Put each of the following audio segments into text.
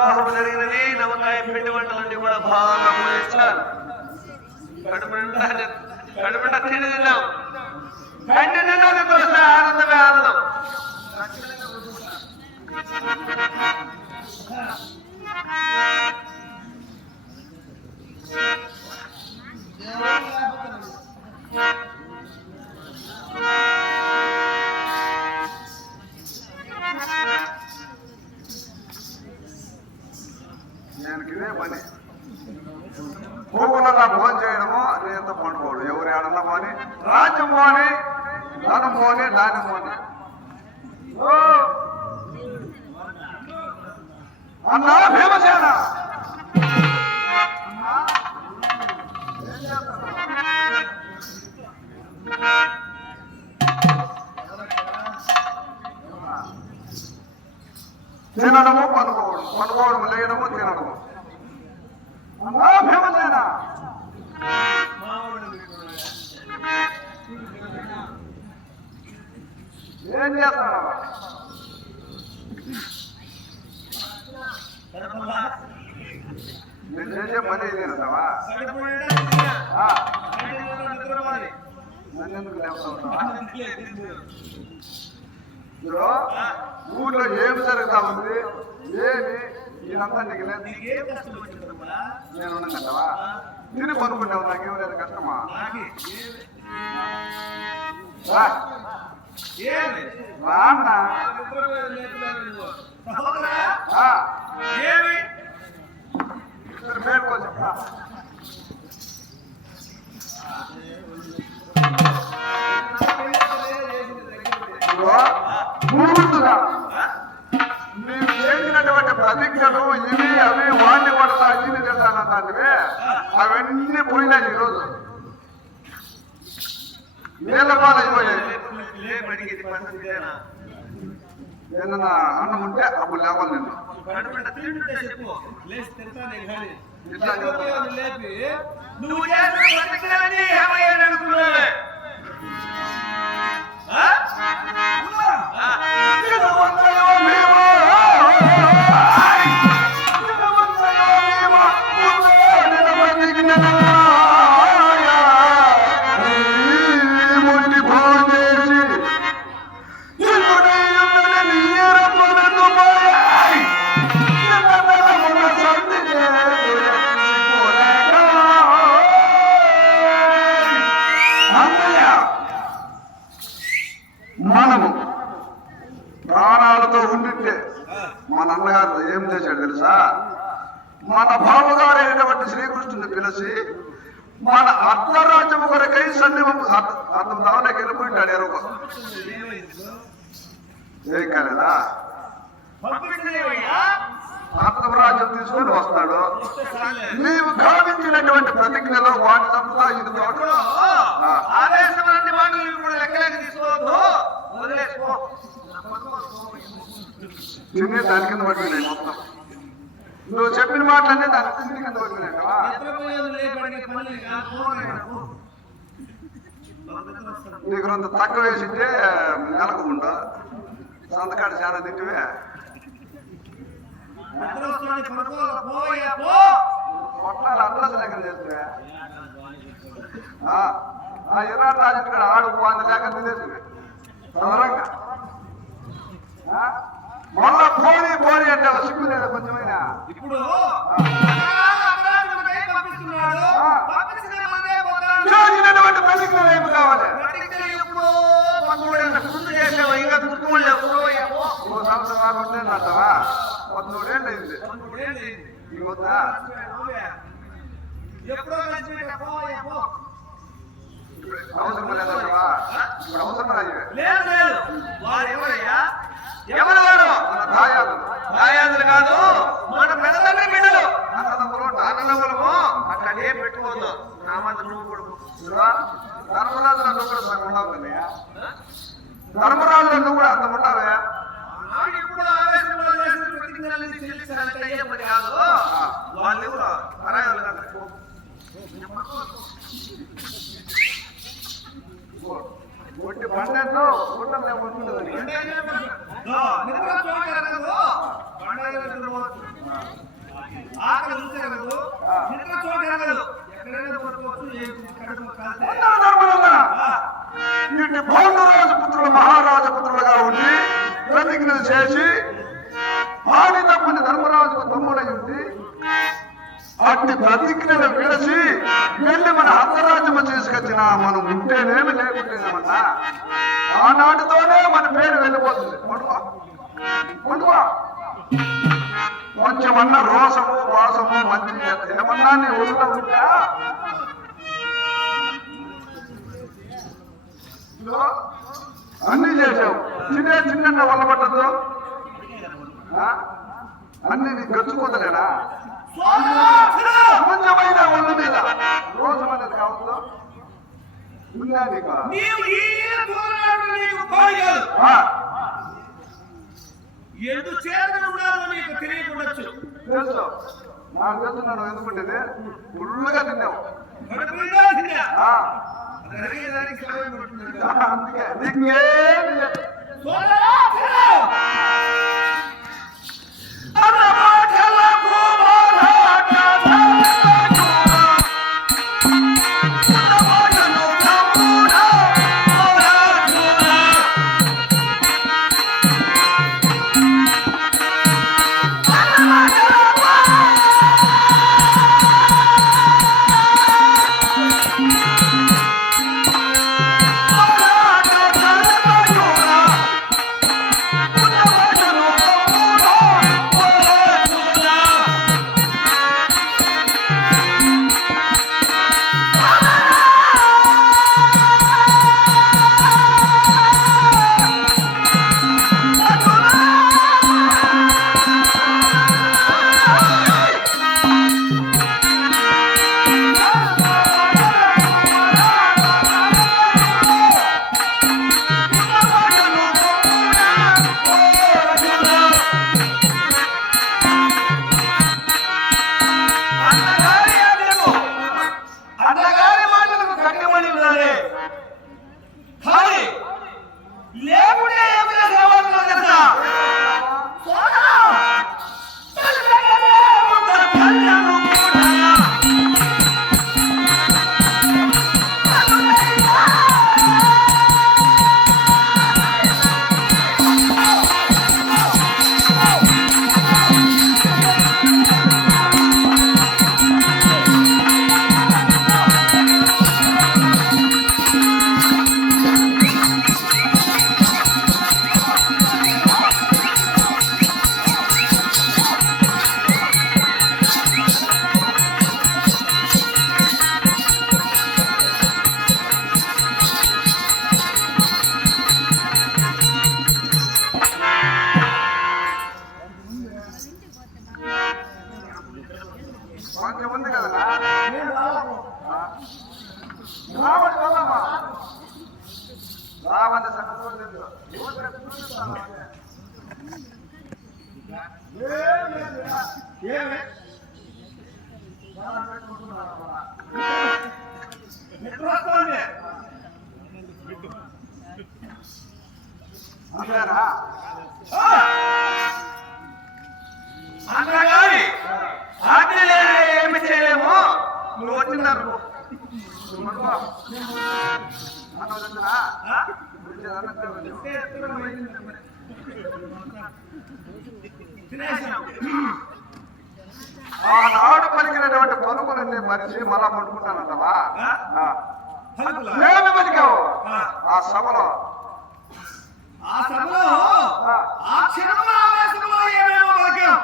వివాహం జరిగినది. నవకాయ పిండి వంటలన్నీ కూడా బాగా పూజించారు. కడుపుండా తిని తిన్నాం. కంటి నిండా చూస్తే ఆనందమే ఆనందం. నేను ఇదే పని పువ్వులలో భోజనం చేయడము నేతో పండుకోవడం. ఎవరు ఏడన్నా పోని, రాజ్యం పోని, ధనం పోని, ధాన్యం పోని. అన్నా భీమసేన తినడము పండుకోవడం, పండుకోవడం లేయడము తినడము. అన్నా భీమసేన ఏం చేస్తాడవా? నేను చేసే పని ఇదేనంటావా? నన్ను ఎందుకు లేపుతావా? ఊళ్ళో ఏమి జరుగుతా ఉంది, ఏమి ఇదంతా నీకు లేదు. నేను ఉన్నానంటావా? తిని పనుకుంటావు. నాకేం లేదు కష్టమా? రాన్నా మేలుకో చెప్తా. ముందుగా మీరు చేసినటువంటి ప్రతిజ్ఞలు ఇవి అవి వాడిని కొడతా అగ్ని తిడతానంటే అవన్నీ పోయినాయి. ఈరోజు నీళ్ళ పాలైపోయాయి. ఏదన్నా అన్నం ఉంటే అప్పుడు లేవాలి. నేను ఇట్లా నువ్వు ఏమయ్యానుకున్నావే? మనము ప్రాణాలతో ఉండింటే మన అన్నగారు ఏం చేశాడు తెలుసా? మన బావగారు అయినటువంటి శ్రీకృష్ణుని పిలిచి మన అర్ధరాజ్యము కొరకై అర్థం దానికి వెళ్ళిపోయింటాడు. ఎరువు ఏం కాలేదా? అర్ధరాజ్యం తీసుకొని వస్తాడు. నీవు గావించినటువంటి ప్రతిజ్ఞలో వాటి తప్పుగా ఇది ఆదేశం మాటలు ఇప్పుడు లెక్కలేక తీసుకోవద్దు. వదిలేసుకో. తినే దాని కింద పట్టుకున్నాయి మొత్తం. నువ్వు చెప్పిన మాటలన్నీ దాని తిండి కింద పట్టుకున్నావా? నీకు కొంత తక్కువ వేసింటే నెలకుండా సంతకాడ చాలా తింటివే. కొట్టాలి అడ్రస్ దగ్గర చేస్తే ఇరాన్ రాజు కూడా ఆడు వంద లేక తినేసి దూరంగా మళ్ళా పోనీ పోనీ అంటే సిగ్గు లేదా కొంచెమైనా? ఇప్పుడు చేసినటువంటి ప్రతిజ్ఞ ఏమి కావాలి? సంవత్సరాలు ఉండేదంటావా? 13 ఏళ్ళు అయింది. ఈ వద్ద అవసరం లేదంటావా? ఇప్పుడు అవసరం ఎవరు వాడు? దాయాదులు కాదు, మన పెద్దతండ్రి బిడ్డలు. అన్నదమ్ములు అన్నదమ్ములము అట్లా ఏం పెట్టుకోవద్దు. నా మంది నువ్వు కొడుకు. ధర్మరాజులో నువ్వు కూడా సగం ఉండవు కదయ్యా. ధర్మరాజులో నువ్వు కూడా అంత ఉండవే. ఇప్పుడు ఆవేశంలో చేసిన ప్రతిజ్ఞలన్నీ చెల్లించాలంటే అయ్యే పని కాదు. వాళ్ళు ఎవరు? పరాయాలు కదా. ఒట్టి పండెంతో గుండెలు లేకుంటుందని నిద్ర చూడలేదు. ఆకలి రుచి ఎరగదు, నిద్ర చోటు ఎరగదు, ఎక్కడైనా పడుకోవచ్చు, కడుపు కాలితే. ఇటు పాండురాజు పుత్రులు మహారాజు పుత్రులుగా ఉండి ప్రతిజ్ఞ చేసి పాడి తప్పని ధర్మరాజుకు తమ్ముడై ఉండి అట్టి ప్రతిజ్ఞను విడిచి వెళ్ళి మన అర్ధరాజ్యము చేసుకొచ్చిన మనం ఉంటేనేమి లేకుంటేనేమన్నా ఆనాటితోనే మన పేరు వెళ్ళిపోతుంది. కొంచెమన్నా రోసము వాసము మంచి ఏమన్నా నీ ఒళ్ళో ఉంటా అన్ని చేసావు. చిన్న వల్ల పట్టద్దు, అన్ని నీకు గచ్చుకోతలేనా? కొంచెమైన ఒళ్ళు మీద రోజు అనేది కావద్దు. ఉందా నీకు? తెలుసు, నాకు తెలుసు. నన్ను ఎందుకుంటేది ఫుల్లుగా తిన్నావు. అందుకే నీకేమి కొంచెం ఉంది కదా రావంటే అంతేనా? అంతగాని ఏమి చేయలేము. నువ్వు వచ్చినారు ఆనాడు పలికినటువంటి పలుకులన్నీ మరిచి మళ్ళా పట్టుకుంటానంటావా? ఏమి పలికావు ఆ సభలో? ఆ క్షణంలో ఆవేశంలో ఏమేమో పలికాం.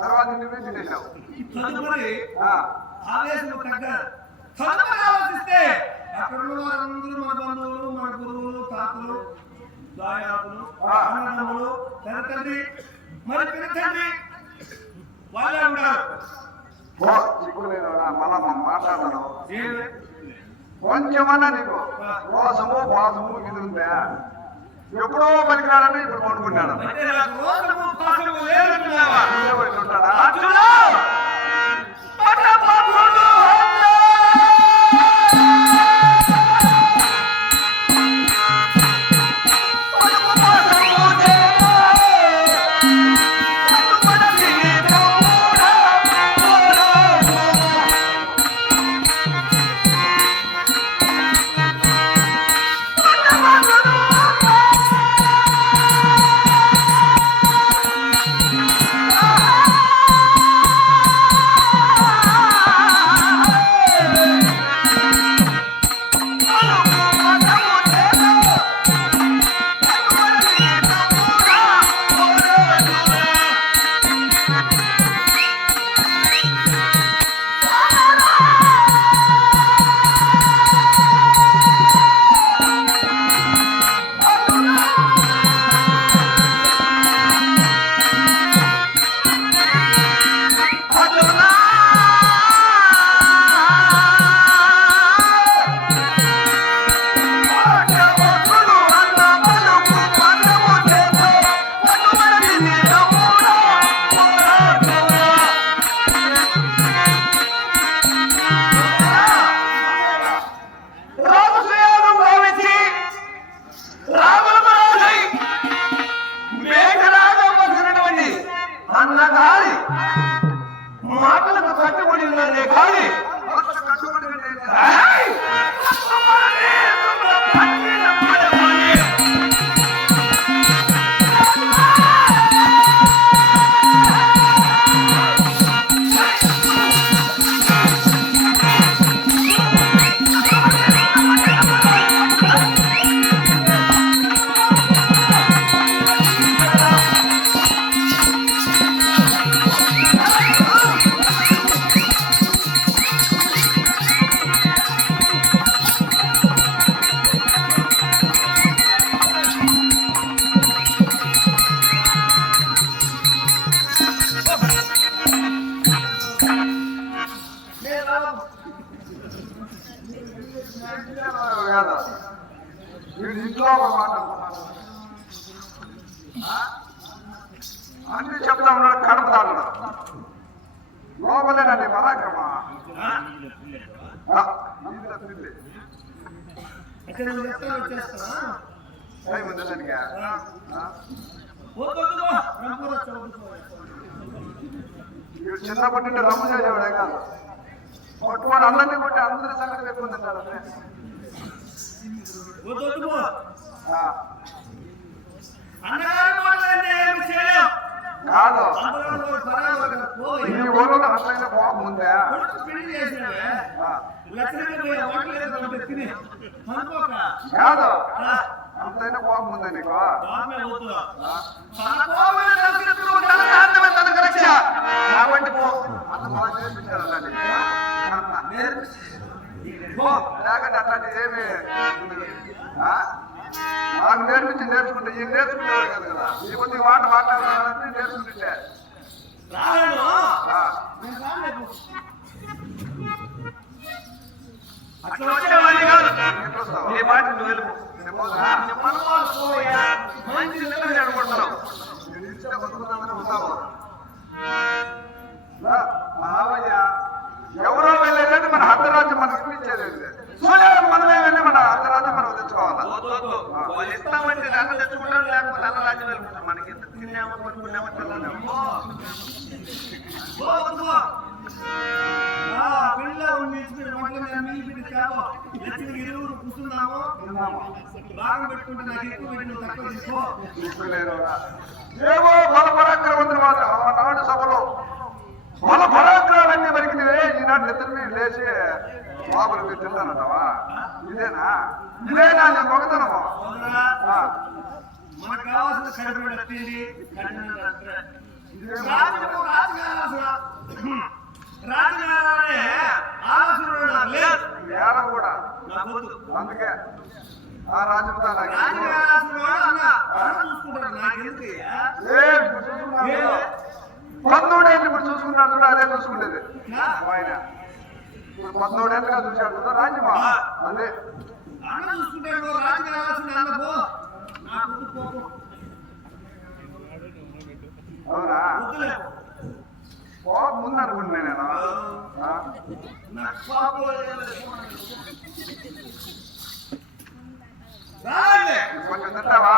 తర్వాత నువ్వేం చేసావు? తదుపరి ఆవేశం తదుపరి ఆలోచిస్తే అక్కడున్న వారందరూ మన బంధువులు, మన గురువులు, తాతలు, దాయాదులు, అన్నదమ్ములు, తండ్రి, మరి తండ్రి వాళ్ళే ఉంటారు. చిక్కులేదా మళ్ళా మాట్లాడతాను. కొంచెమన్నా నీకు మోసము పాసము ఇది ఉందా? ఎప్పుడో పలికినాడని ఇప్పుడు పండుకున్నాడు. ఉంటాడా? అయితే నువ్వు చెప్తా వచ్చేస్తా. టైం ఉంది దానికి చిన్నప్పటి నుండి రమ్ము చేసేవాడే కాదు కొట్టువాడు అందరినీ కొట్టి అందరి సంగతి ఎక్కువ తింటాడు కాదు ఈ ఊళ్ళో అట్లయితే బాగుందే కాదు అంతైనా బాగుందా నీకు కాబట్టి అంత బాగా నేర్పించారు లేకంటే అట్లాంటి ఏమి నాకు నేర్చుకుంటే ఈ నేర్చుకునేవాడు కదా కదా ఈ కొద్ది మాట మాట్లాడాలంటే నేర్చుకుంటుంటే అట్లా వచ్చేవాడిని కాదు. ఏ మాట నువ్వు వెళ్ళిపో ఎవరో వెళ్ళేది మన అర్ధరాజ్యం మనకి ఇచ్చేది మనమే వెళ్ళి మన అర్ధరాజ్యం మనం తెచ్చుకోవాలి ఇస్తామంటే అన్న తెచ్చుకుంటాం లేకపోతే అన్న రాజ్యం వెళ్ళుకుంటాం మనకి ఎంత తిన్నామో పట్టుకున్నామో ఏవో బల పరాక్రమంతులు మాత్రం ఆనాడు సభలో బల పరాక్రమాలన్నీ వరికినవే ఈనాడు నిద్రని లేచి బాబులు మీరు తిన్నానంటావా ఇదేనా ఇదేనా నీ మొగతనము మనకు కావాల్సిన ఏడ కూడా అందుకే ఆ రాజుతా పంతోడేళ్ళు ఇప్పుడు చూసుకున్నాడు కూడా అదే చూసుకునేది ఆయన ఇప్పుడు 19 ఏళ్ళుగా చూశాడు కదా రాజ్యమా అదే అవునా ముందు అనుకుంటున్నా నేను కొంచెం తింటావా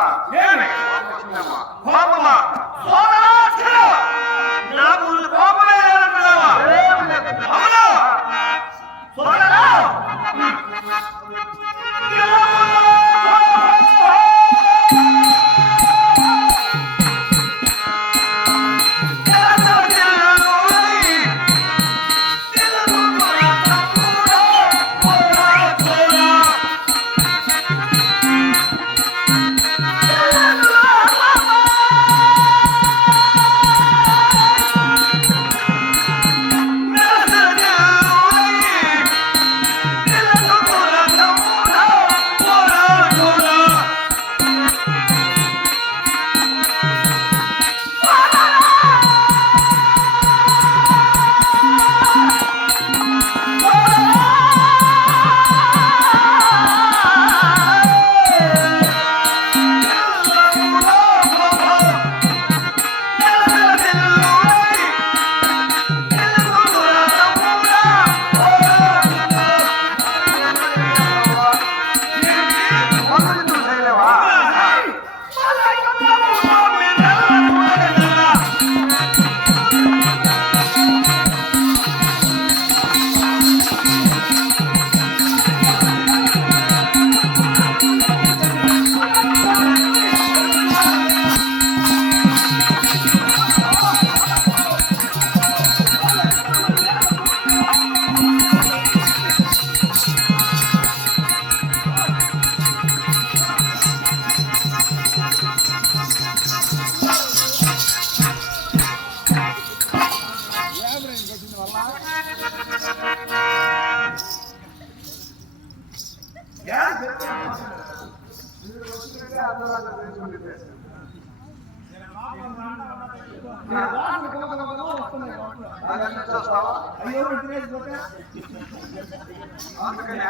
అందుకనే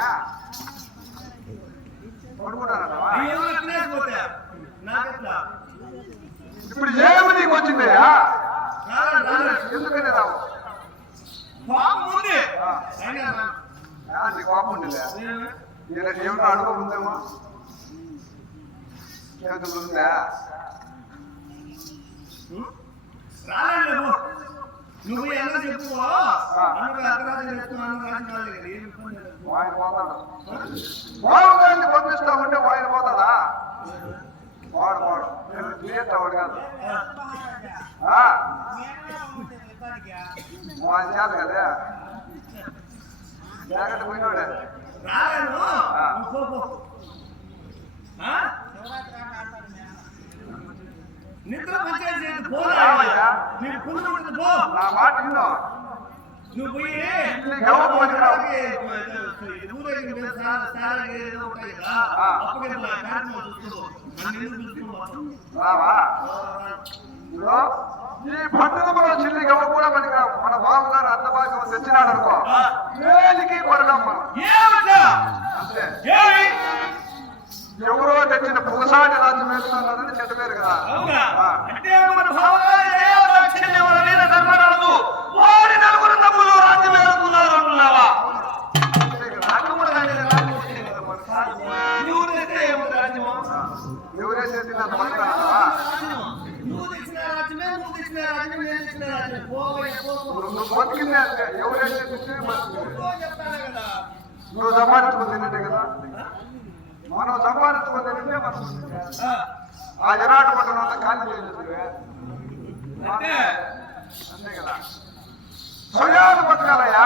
ఇప్పుడు ఏమి నీకు వచ్చిందయ్యా ఎందుకని రావు నీకు కోపం ఉండేదా ఏమన్నా అనుభవం ఉందేమో ఉందా రాలే నువ్వు ఎలా చెప్పు అన్నగారిని చెప్తున్నాను. ఆయన పోతాడు బాబుగారిని పంపిస్తామంటే ఆయన పోతాడా వాడు వాడు వాడు కాదు వాడి చేత కదా జాగ్రత్త పోయినాడే నిద్ర నా మాట విను నువ్వు పోయి ఎవరు పనికిరావు రావా ఇదిగో, ఈ పట్టణంలో చిల్లి గవ్వ కూడా పనికిరావు. మన బాబుగారు అన్న భాగ్యం తెచ్చినాడు అనుకో వేలికి కొరడం మనం అంతే. ఎవరో తెచ్చిన పుగసాటి రాజ్యం వేస్తున్నారని చెడ్డ పేరు కదా. వారి నలుగురు నమ్ములు రాజ్యం వేరుతున్నారు అంటున్నావా? ఎవరే చేసినంత పనికిరావా? నువ్వు బతికిందే అంతే. ఎవరే చేస్తే నువ్వు సంపాదించుకుని తిన్నట్టే కదా. మనం సంపాదించుకుని తింటే మనం ఆ ఎరాట పట్టణం అంతా ఖాళీ చేసేది అంతే కదా. స్వయాలు బతకాలయ్యా.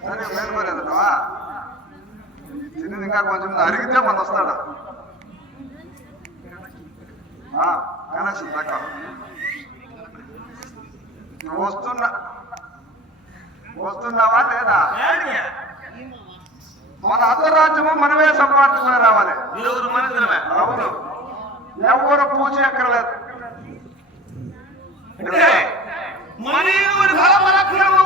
సరే వేరుకోలేదటవా తిన్నది ఇంకా కొంచెం అరిగితే మన వస్తాడు కనెక్షన్ తక్కువ. నువ్వు వస్తున్నావా లేదా? మన అర్ధరాజ్యము మనమే సంపాదించుకుని రావాలి. అవును, ఎవరు పూజ ఎక్కర్లేదు. మన